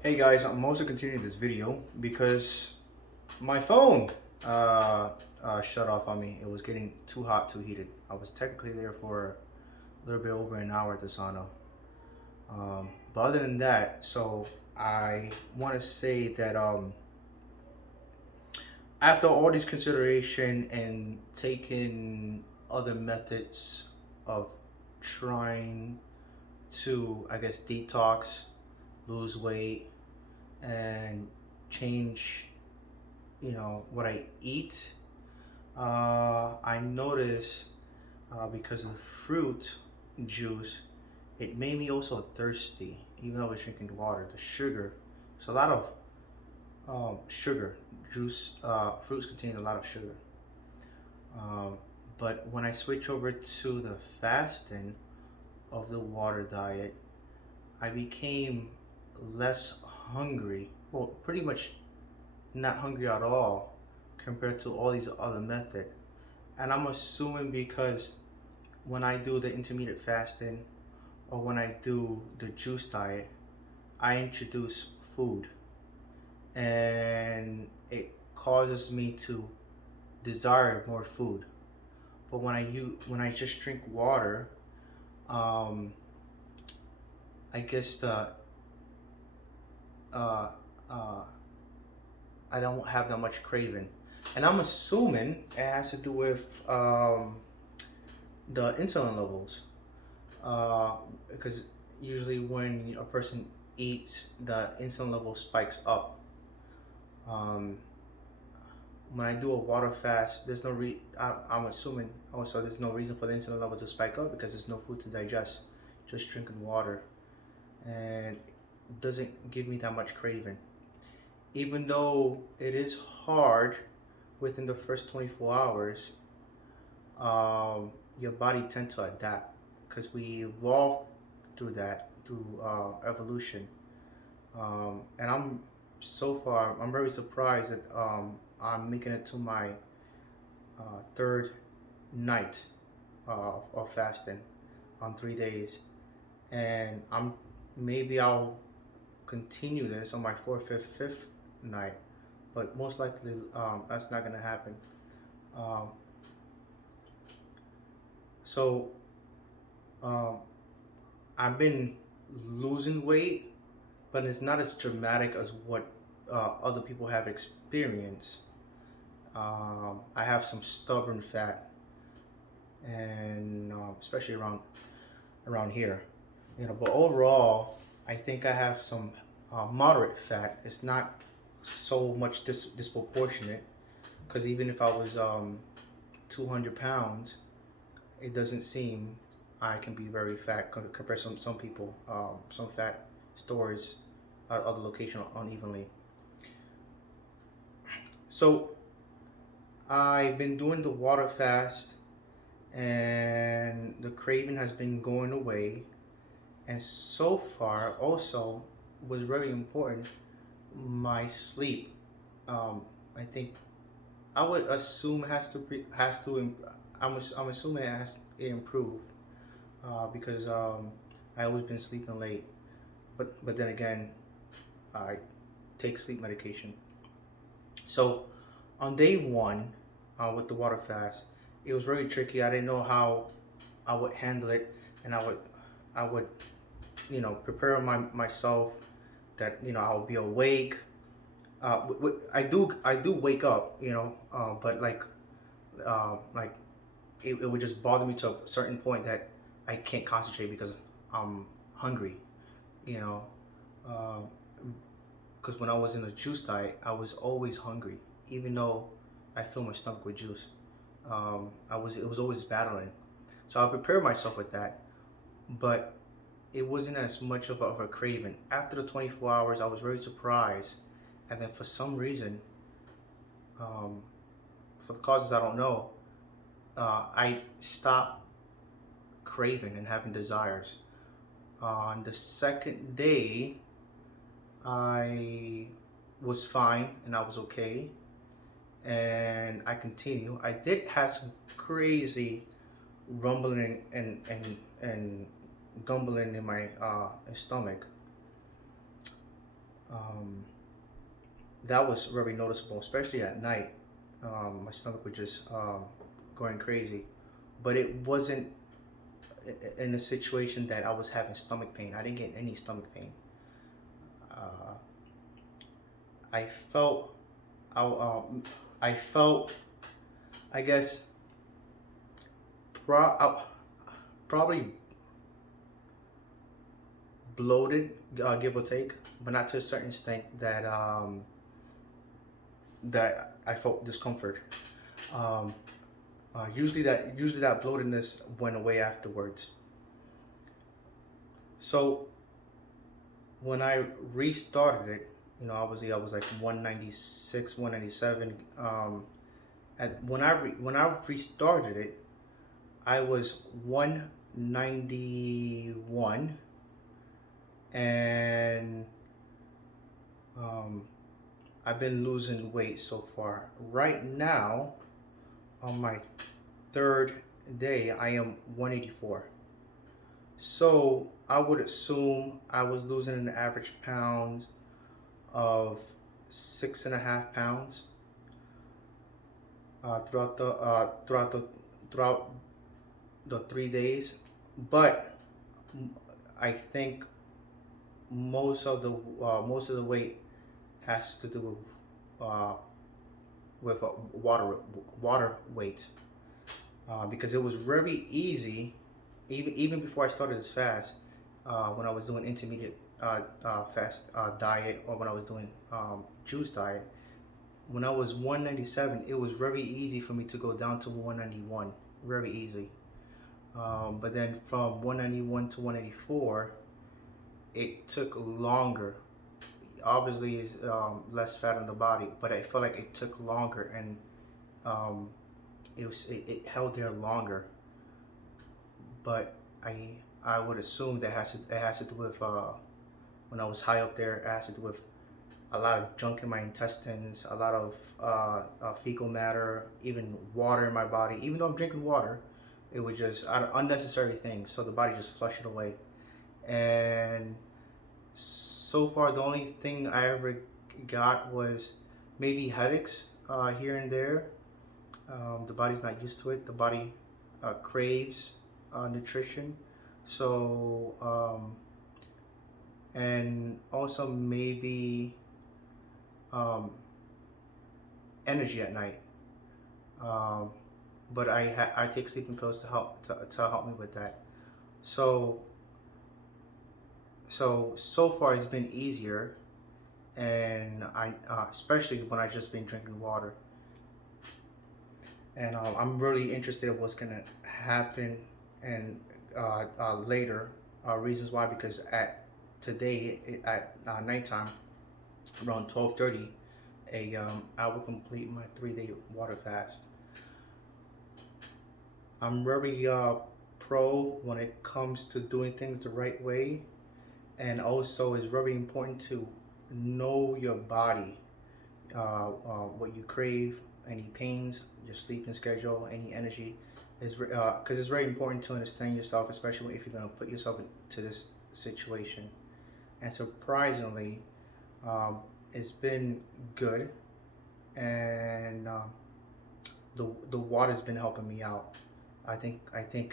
Hey guys, I'm also continuing this video because my phone shut off on me. It was getting too hot, too heated. I was technically there for a little bit over an hour at the sauna. But other than that, so I want to say that after all this consideration and taking other methods of trying to, I guess, detox, lose weight, and change what I eat. I noticed because of the fruit juice, it made me also thirsty, even though I was drinking water. The sugar, it's a lot of sugar. Juice, fruits contain a lot of sugar. Um, but when I switch over to the fasting of the water diet, I became less hungry. Well, pretty much not hungry at all compared to all these other methods. And I'm assuming because when I do the intermittent fasting or when I do the juice diet, I introduce food and it causes me to desire more food. But when I just drink water, um, I guess the uh, uh, I don't have that much craving, and I'm assuming it has to do with the insulin levels, uh, because usually when a person eats, the insulin level spikes up. Um, when I do a water fast, there's no I'm assuming also there's no reason for the insulin level to spike up because there's no food to digest. Just drinking water, and it doesn't give me that much craving. Even though it is hard within the first 24 hours, your body tends to adapt because we evolved through that, through evolution. And I'm very surprised that I'm making it to my third night of fasting on 3 days. And maybe I'll continue this on my fourth, fifth night, but most likely that's not gonna happen. Um, so um, I've been losing weight, but it's not as dramatic as what other people have experienced. I have some stubborn fat, and especially around here, But overall, I think I have some moderate fat. It's not so much disproportionate, because even if I was 200 pounds, it doesn't seem I can be very fat compared to some people. Some fat stores at other location unevenly. So I've been doing the water fast, and the craving has been going away. And so far, also was very important. My sleep. I think I would assume it has to be has to. I'm assuming it has to improve because I always been sleeping late. But then again, I take sleep medication. So on day one, with the water fast, it was very tricky. I didn't know how I would handle it, and I would prepare myself that I'll be awake. I do wake up, but like it would just bother me to a certain point that I can't concentrate because I'm hungry, you know. Because when I was in a juice diet, I was always hungry, even though I fill my stomach with juice. It was always battling, so I prepared myself with that, but it wasn't as much of a craving. After the 24 hours, I was very surprised, and then for some reason, um, for the causes I don't know, I stopped craving and having desires. On the second day, I was fine and I was okay, and I continue. I did have some crazy rumbling and gumbling in my stomach. Um, that was very noticeable, especially at night. My stomach was just going crazy, but it wasn't in a situation that I was having stomach pain. I didn't get any stomach pain. Uh, I felt, I felt, I guess, uh, probably bloated, give or take, but not to a certain extent that that I felt discomfort. Um, usually that bloatedness went away afterwards. So when I restarted it, obviously I was like 196, 197. At when I restarted it, I was 191, and um, I've been losing weight so far. Right now, on my third day, I am 184. So I would assume I was losing an average pound of 6.5 pounds throughout the 3 days. But I think most of the weight has to do uh, with water weight, because it was very easy, even before I started this fast, when I was doing intermediate fast diet, or when I was doing juice diet. When I was 197, it was very easy for me to go down to 191, very easy. But then from 191 to 184, it took longer. Obviously, it's less fat on the body, but I felt like it took longer, and um, it held there longer. But I would assume that it has to do with when I was high up there. It has to do with a lot of junk in my intestines, a lot of fecal matter, even water in my body. Even though I'm drinking water, it was just unnecessary things. So the body just flushed it away. And so far, the only thing I ever got was maybe headaches here and there. The body's not used to it. The body craves nutrition. So, and also maybe um, energy at night. Um, but I take sleeping pills to help me with that. So so far it's been easier, and I especially when I just been drinking water. And I'm really interested in what's gonna happen and later. Reasons why, because at today at nighttime around 12:30 a.m. I will complete my 3-day water fast. I'm very pro when it comes to doing things the right way, and also it's very important to know your body, what you crave, any pains, your sleeping schedule, any energy, is because it's very important to understand yourself, especially if you're going to put yourself into this situation. And surprisingly, it's been good, and the water's been helping me out. I think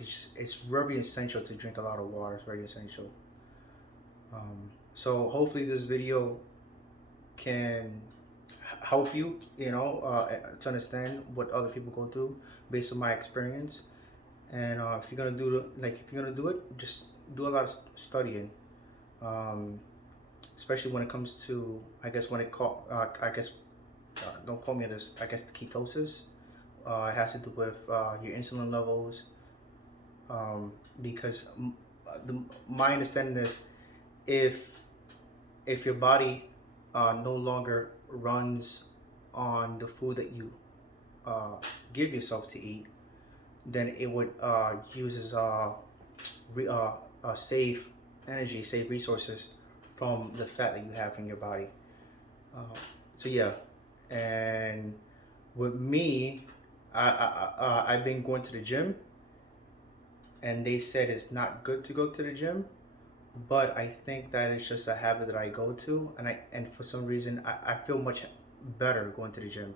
it's very essential to drink a lot of water. It's very essential. So hopefully this video can help you, to understand what other people go through based on my experience. And if you're gonna do it, just do a lot of studying, um, especially when it comes to, I guess when it call I guess don't call me this. I guess ketosis. It has to do with your insulin levels, because my understanding is if your body no longer runs on the food that you give yourself to eat, then it would uses save energy, save resources from the fat that you have in your body. So yeah, and with me, I've been going to the gym, and they said it's not good to go to the gym but I think that it's just a habit that I go to, and for some reason I feel much better going to the gym.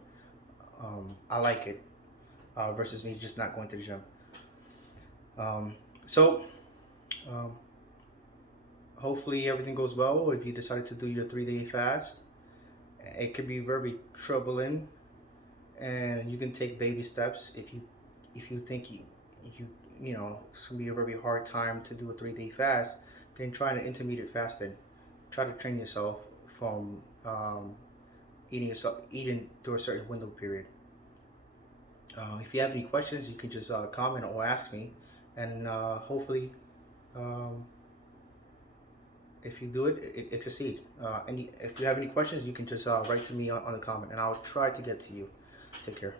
I like it versus me just not going to the gym. Um, so um, hopefully everything goes well. If you decide to do your 3 day fast, it could be very troubling, and you can take baby steps if you think you you know it's gonna be a very hard time to do a 3 day fast. Then try an intermediate fasting. Try to train yourself from eating through a certain window period. If you have any questions, you can just comment or ask me, and hopefully, um, if you do it, it succeed. If you have any questions, you can just write to me on the comment, and I'll try to get to you. Take care.